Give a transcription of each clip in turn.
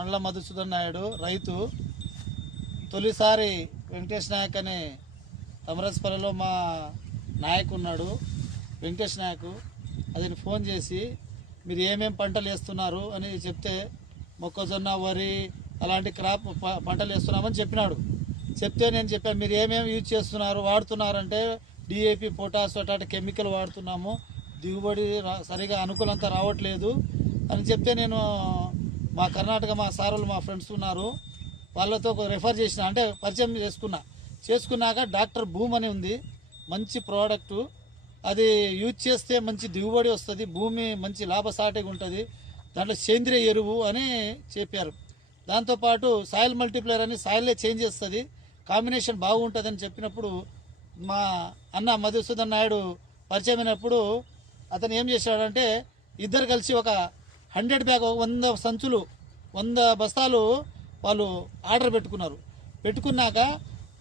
మండల మధుసూదన్ నాయుడు రైతు. తొలిసారి వెంకటేష్ నాయక్ అనే తమరస్పల్లిలో మా నాయకు ఉన్నాడు. వెంకటేష్ నాయకు అతని ఫోన్ చేసి మీరు ఏమేం పంటలు వేస్తున్నారు? అని చెప్తే మొక్కజొన్న వరి అలాంటి క్రాప్ ప- పంటలు వేస్తున్నామని చెప్పినాడు. చెప్తే నేను చెప్పాను మీరు ఏమేమి యూజ్ చేస్తున్నారు? వాడుతున్నారంటే డిఏపి పొటాస్ అట్లాంటి కెమికల్ వాడుతున్నాము. దిగుబడి రా- సరిగా అనుకూలంతా రావట్లేదు. అని చెప్తే నేను మా కర్ణాటక మా సారులు మా ఫ్రెండ్స్ ఉన్నారు. వాళ్ళతో ఒక రెఫర్ చేసిన అంటే పరిచయం చేసుకున్నా. చేసుకున్నాక డాక్టర్ భూమ్ అని ఉంది. మంచి ప్రోడక్టు అది యూజ్ చేస్తే మంచి దిగుబడి వస్తుంది. భూమి మంచి లాభసాటిగా ఉంటుంది. దాంట్లో సేంద్రియ ఎరువు అని చెప్పారు. దాంతోపాటు సాయిల్ మల్టీప్లేయర్ అని సాయిల్లే చేంజ్ చేస్తుంది. కాంబినేషన్ బాగుంటుందని చెప్పినప్పుడు మా అన్న మధుసూదన్ నాయుడు పరిచయం అయినప్పుడు అతను ఏం చేశాడంటే ఇద్దరు కలిసి ఒక హండ్రెడ్ బ్యాగ్ వంద సంచులు వంద బస్తాలు వాళ్ళు ఆర్డర్ పెట్టుకున్నారు. పెట్టుకున్నాక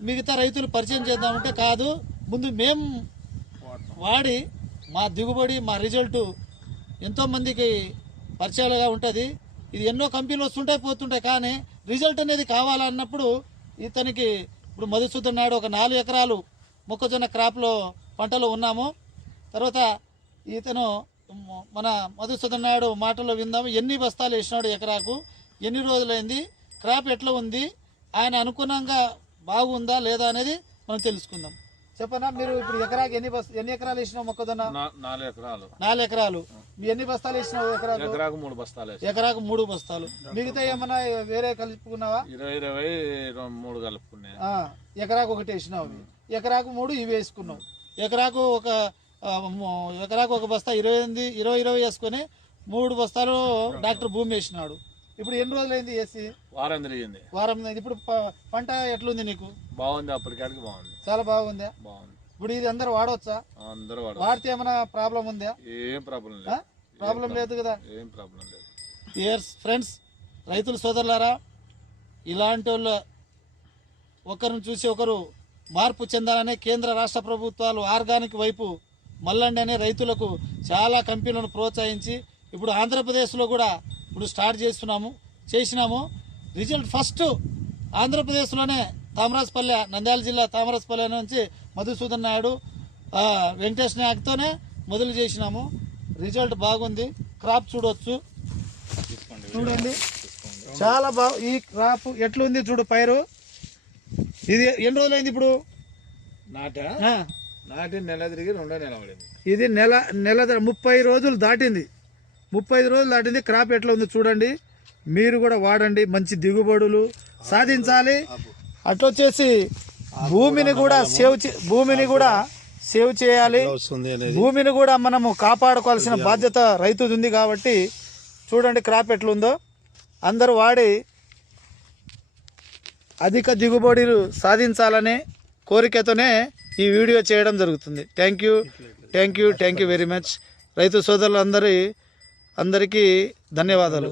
మిగతా రైతులు పరిచయం చేద్దామంటే కాదు ముందు మేము వాడి మా దిగుబడి మా రిజల్టు ఎంతోమందికి పరిచయాలుగా ఉంటుంది. ఇది ఎన్నో కంపెనీలు వస్తుంటాయి పోతుంటాయి కానీ రిజల్ట్ అనేది కావాలన్నప్పుడు ఇతనికి ఇప్పుడు మధుసూదన్ నాయుడు ఒక నాలుగు ఎకరాలు మొక్కజొన్న క్రాప్లో పంటలో ఉన్నాము. తర్వాత ఇతను మన మధుసూదన్ నాయుడు మాటల్లో విందాము ఎన్ని బస్తాలు వేసినాడు ఎకరాకు? ఎన్ని రోజులైంది? క్రాప్ ఎట్లా ఉంది? ఆయన అనుగుణంగా బాగుందా లేదా అనేది మనం తెలుసుకుందాం. చెప్పనా? మీరు ఇప్పుడు ఎకరాకి ఎన్ని బస్ ఎన్ని ఎకరాలు వేసినావు మొక్కజొన్న? నా- నాలుగు ఎకరాలు. నాలుగు ఎకరాలు. మీ ఎన్ని బస్తాలు వేసినావు ఎకరాకు? ఎకరాకు మూడు బస్తాలు ఎకరాకు మూడు బస్తాలు. మిగతా ఏమన్నా వేరే కలుపుకున్నావా? ఇరవై ఇరవై మూడు కలుపుకున్నాయి. ఆ, ఎకరాకు ఒకటి వేసినావు. ఎకరాకు మూడు ఇవి వేసుకున్నావు. ఎకరాకు ఒక ఎకరాకు ఒక బస్తా ఇరవై ఎనిమిది ఇరవై ఇరవై వేసుకొని మూడు బస్తాలు డాక్టర్ భూమి వేసినాడు. ఇప్పుడు ఎన్ని రోజులైంది వేసి వారం తిరిగింది. వారం. ఇప్పుడు పంట ఎట్లుంది నీకు? బాగుంది అప్పటికాడికి బాగుంది. చాలా బాగుందా? బాగుంది. ఇప్పుడు ఇది అందరు వాడవచ్చా అందరూ వాడు వాడితే ఏమైనా ప్రాబ్లం ఉందా? ఏం ప్రాబ్లం? లేదు. ప్రాబ్లం లేదు కదా? ఏం ప్రాబ్లం లేదు. ఇయర్స్ ఫ్రెండ్స్ రైతుల సోదరులారా ఇలాంటి వాళ్ళ ఒకరిని చూసి ఒకరు మార్పు చెందాలనే కేంద్ర రాష్ట్ర ప్రభుత్వాలు ఆర్గానిక్ వైపు మల్లండి అనే రైతులకు చాలా కంపెనీలను ప్రోత్సహించి ఇప్పుడు ఆంధ్రప్రదేశ్లో కూడా ఇప్పుడు స్టార్ట్ చేస్తున్నాము చేసినాము. రిజల్ట్ ఫస్ట్ ఆంధ్రప్రదేశ్లోనే తామరాజపల్లె నంద్యాల జిల్లా తామరాజపల్లె నుంచి మధుసూదన్ నాయుడు వెంకటేష్ నాయక్తోనే మొదలు చేసినాము. రిజల్ట్ బాగుంది. క్రాప్ చూడొచ్చు. చూడండి. చాలా బాగా ఈ క్రాప్ ఎట్లుంది చూడు పైరు? ఇది ఎన్ని రోజులైంది ఇప్పుడు? నాట? నాటి నెల తిరిగి రెండో నెల పడింది. ఇది నెల నెల ముప్పై రోజులు దాటింది. ముప్పై రోజులు దాటింది. క్రాప్ ఎట్లా ఉంది చూడండి. మీరు కూడా వాడండి. మంచి దిగుబడులు సాధించాలి. అట్లొచ్చేసి భూమిని కూడా సేవ్ చే- భూమిని కూడా సేవ్ చేయాలి. భూమిని కూడా మనము కాపాడుకోవాల్సిన బాధ్యత రైతుది ఉంది కాబట్టి చూడండి క్రాప్ ఎట్లుందో. అందరూ వాడి అధిక దిగుబడులు సాధించాలనే కోరికతోనే ఈ వీడియో చేయడం జరుగుతుంది. Thank you thank you thank you very much రైతు సోదరులందరి అందరికీ ధన్యవాదాలు.